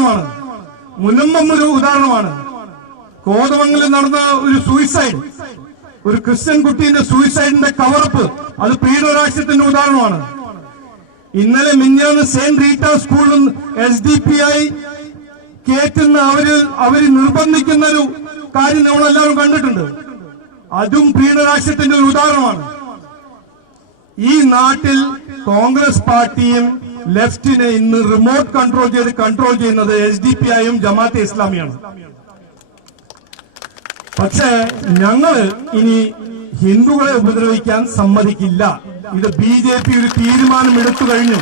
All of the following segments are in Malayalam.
ഉദാഹരണമാണ്. മുനമ്പം ഒരു ഉദാഹരണമാണ്. കോതമംഗലിൽ നടന്ന ഒരു സൂയിസൈഡ് ഒരു ക്രിസ്ത്യൻ കുട്ടീന്റെ സൂയിസൈഡിന്റെ കവറപ്പ് അത് പീഡരാശ്യത്തിന്റെ ഉദാഹരണമാണ്. ഇന്നലെ മിഞ്ഞാന്ന് സെന്റ് റീറ്റ സ്കൂളിൽ എസ് ഡി പി ആയി കേൾക്കുന്ന അവർ അവർ നിർബന്ധിക്കുന്ന ഒരു കാര്യം നമ്മളെല്ലാവരും കണ്ടിട്ടുണ്ട്. അതും പീഡരാശ്യത്തിന്റെ ഒരു ഉദാഹരണമാണ്. ഈ നാട്ടിൽ കോൺഗ്രസ് പാർട്ടിയും ലെഫ്റ്റിനെ ഇന്ന് റിമോട്ട് കൺട്രോൾ ചെയ്ത് കൺട്രോൾ ചെയ്യുന്നത് എസ് ഡി പി ആയും ജമാഅത്തെ ഇസ്ലാമിയാണ്. പക്ഷേ ഞങ്ങൾ ഇനി ഹിന്ദുക്കളെ ഉപദ്രവിക്കാൻ സമ്മതിക്കില്ല. ഇത് ബി ജെ പി ഒരു തീരുമാനം എടുത്തു കഴിഞ്ഞു.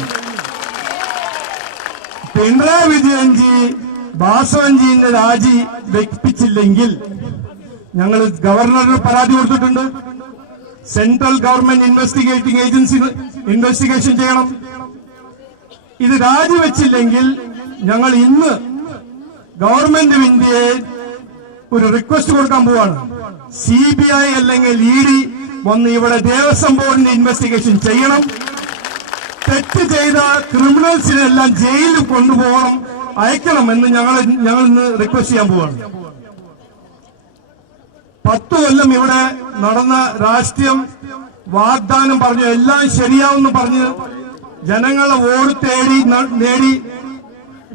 പിണറായി വിജയൻജി ബാസവൻജിന്റെ രാജി വെപ്പിച്ചില്ലെങ്കിൽ ഞങ്ങൾ ഗവർണറിന് പരാതി കൊടുത്തിട്ടുണ്ട്. Central government investigating agency investigation ചെയ്യണം. ഇത് രാജിവെച്ചില്ലെങ്കിൽ ഞങ്ങൾ ഇന്ന് ഗവൺമെന്റ് ഓഫ് ഇന്ത്യയെ ഒരു റിക്വസ്റ്റ് കൊടുക്കാൻ പോവാണ്. സി ബി ഐ അല്ലെങ്കിൽ ഇ ഡി വന്ന് ഇവിടെ ദേവസ്വം ബോർഡിന്റെ ഇൻവെസ്റ്റിഗേഷൻ ചെയ്യണം. തെറ്റ് ചെയ്ത ക്രിമിനൽസിനെല്ലാം ജയിലിൽ കൊണ്ടുപോകണം അയക്കണം എന്ന് ഞങ്ങൾ ഞങ്ങൾ ഇന്ന് റിക്വസ്റ്റ് ചെയ്യാൻ പോവാണ്. പത്ത് കൊല്ലം ഇവിടെ നടന്ന രാഷ്ട്രീയം വാഗ്ദാനം പറഞ്ഞു എല്ലാം ശരിയാവുമെന്ന് പറഞ്ഞ് ജനങ്ങളെ വോട്ട് തേടി നേടി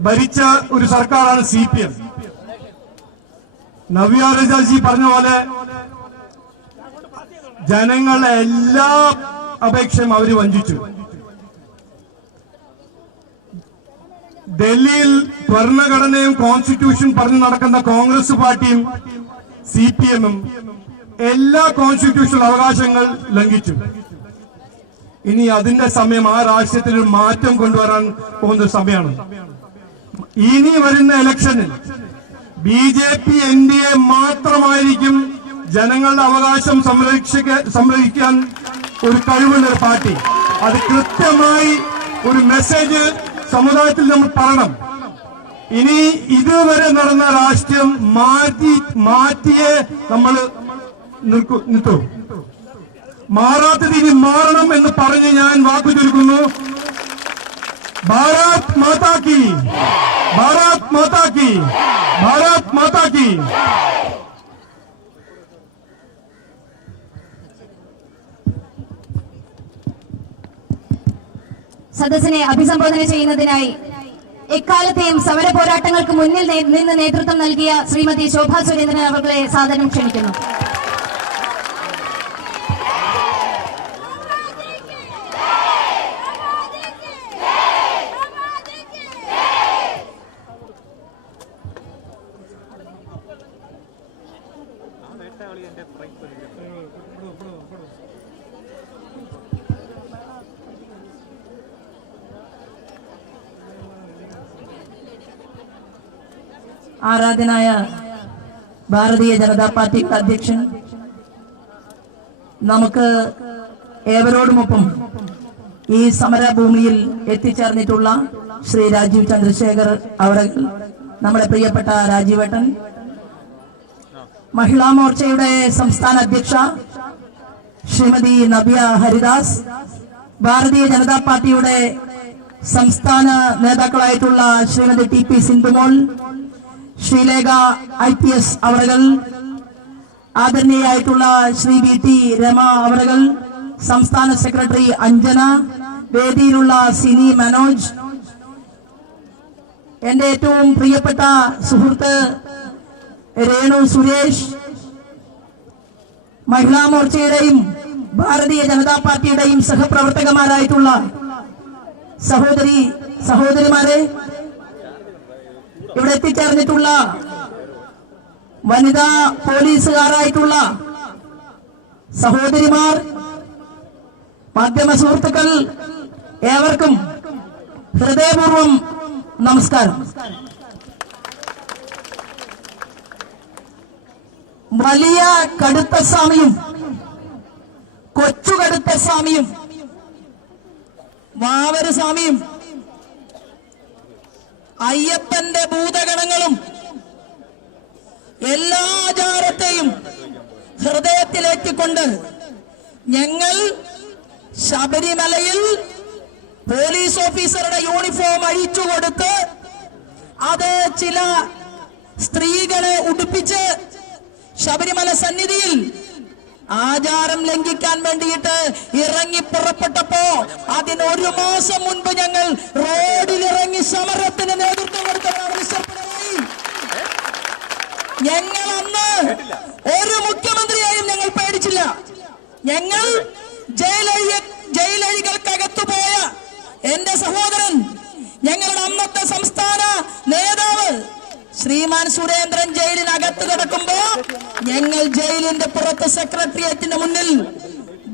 ഭരിച്ച ഒരു സർക്കാരാണ് C P M. Navya Rajaji പറഞ്ഞ പോലെ ജനങ്ങളെ എല്ലാ അപേക്ഷയും അവർ വഞ്ചിച്ചു. ഡൽഹിയിൽ ഭരണഘടനയും കോൺസ്റ്റിറ്റ്യൂഷൻ പറഞ്ഞു നടക്കുന്ന കോൺഗ്രസ് പാർട്ടിയും സി പി എമ്മും എല്ലാ കോൺസ്റ്റിറ്റ്യൂഷണൽ അവകാശങ്ങൾ ലംഘിച്ചു. ഇനി അതിന്റെ സമയം ആ രാഷ്ട്രീയത്തിൽ ഒരു മാറ്റം കൊണ്ടുവരാൻ പോകുന്ന സമയമാണ്. ഇനി വരുന്ന ഇലക്ഷനിൽ B J P N D A മാത്രമായിരിക്കും ജനങ്ങളുടെ അവകാശം സംരക്ഷിക്ക സംരക്ഷിക്കാൻ ഒരു കഴിവുള്ള ഒരു പാർട്ടി. അത് കൃത്യമായി ഒരു മെസ്സേജ് സമുദായത്തിൽ നമ്മൾ പറയണം. ഇനി ഇതുവരെ നടന്ന രാഷ്ട്രീയം മാറ്റി മാറ്റിയേ നമ്മൾ നിൽക്കൂ നിൽക്കൂ. മാറാത്തത് ഇനി മാറണം എന്ന് പറഞ്ഞ് ഞാൻ വാക്കു ചുരുക്കുന്നു ഭാരത് മാതാക്കി ഭാരത് മാതാക്കി ഭാരത് മാതാക്കി സദസ്സിനെ അഭിസംബോധന ചെയ്യുന്നതിനായി എക്കാലത്തെയും സമര പോരാട്ടങ്ങൾക്ക് മുന്നിൽ നിന്ന് നേതൃത്വം നൽകിയ ശ്രീമതി ശോഭാ സുരേന്ദ്രൻ അവരുടെ സാദരം ക്ഷണിക്കുന്നു. ആരാധനായ ഭാരതീയ ജനതാ പാർട്ടി അധ്യക്ഷൻ നമുക്ക് ഏവരോടുമൊപ്പം ഈ സമരഭൂമിയിൽ എത്തിച്ചേർന്നിട്ടുള്ള ശ്രീ രാജീവ് ചന്ദ്രശേഖർ അവർ നമ്മുടെ പ്രിയപ്പെട്ട രാജീവേട്ടൻ മഹിളാ മോർച്ചയുടെ സംസ്ഥാന അധ്യക്ഷ ശ്രീമതി നബിയ ഹരിദാസ് ഭാരതീയ ജനതാ പാർട്ടിയുടെ സംസ്ഥാന നേതാക്കളായിട്ടുള്ള Shrimati T P Sindhumol Sreelekha I P S അവറുകൾ ആദരണീയായിട്ടുള്ള ശ്രീ വി ടി രമ അവറുകൾ സംസ്ഥാന സെക്രട്ടറി അഞ്ജന വേദിയിലുള്ള സിനി മനോജ്. എന്റെ ഏറ്റവും പ്രിയപ്പെട്ട സുഹൃത്ത് രേണു സുരേഷ് മഹിളാ മോർച്ചയുടെയും ഭാരതീയ ജനതാ പാർട്ടിയുടെയും സഹപ്രവർത്തകമാരായിട്ടുള്ള സഹോദരി സഹോദരിമാരെ ഇവിടെ എത്തിച്ചേർന്നിട്ടുള്ള വനിതാ പോലീസുകാരായിട്ടുള്ള സഹോദരിമാർ മാധ്യമ സുഹൃത്തുക്കൾ ഏവർക്കും ഹൃദയപൂർവം നമസ്കാരം. വലിയ കടുത്ത സ്വാമിയും കൊച്ചു കടുത്ത സ്വാമിയും വാവര സ്വാമിയും അയ്യപ്പന്റെ ഭൂതഗണങ്ങളും എല്ലാ ആചാരത്തെയും ഹൃദയത്തിലേറ്റിക്കൊണ്ട് ഞങ്ങൾ ശബരിമലയിൽ പോലീസ് ഓഫീസറുടെ യൂണിഫോം അഴിച്ചു കൊടുത്ത് അത് ചില സ്ത്രീകളെ ഉടുപ്പിച്ച് ശബരിമല സന്നിധിയിൽ ആചാരം ലംഘിക്കാൻ വേണ്ടിയിട്ട് ഇറങ്ങി പുറപ്പെട്ടപ്പോ അതിന് ഒരു മാസം മുൻപ് ഞങ്ങൾ റോഡിൽ ഇറങ്ങി സമരത്തിന് നേതൃത്വം കൊടുത്തവരാണ് ഞങ്ങൾ അന്ന് ഒരു മുഖ്യമന്ത്രിയായും ഞങ്ങൾ പേടിച്ചില്ല. ഞങ്ങൾ ജയിലഴിയ ജയിലഴികൾക്കകത്തു പോയ എന്റെ സഹോദരൻ ഞങ്ങളുടെ അന്നത്തെ സംസ്ഥാന ശ്രീമാൻ സുരേന്ദ്രൻ ജയിലിനകത്ത് കിടക്കുമ്പോ ഞങ്ങൾ ജയിലിന്റെ പുറത്ത് സെക്രട്ടേറിയറ്റിന് മുന്നിൽ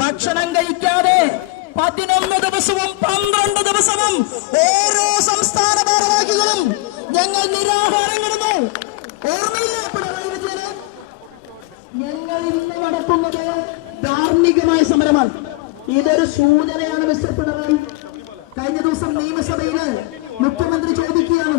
ഭക്ഷണം കഴിക്കാതെ പതിനൊന്ന് ദിവസവും പന്ത്രണ്ട് ദിവസവും ഓരോ സംസ്ഥാന ഭാരവാഹികളും ഞങ്ങൾ നിരാഹാരം കിടന്നു ഞങ്ങൾ ഇന്ന് നടത്തുന്നത് ധാർമ്മികമായ സമരമാണ്. ഇതൊരു സൂചനയാണ് മിസ്റ്റർ പിണറായി. കഴിഞ്ഞ ദിവസം നിയമസഭയിൽ മുഖ്യമന്ത്രി ചോദിക്കുകയാണ്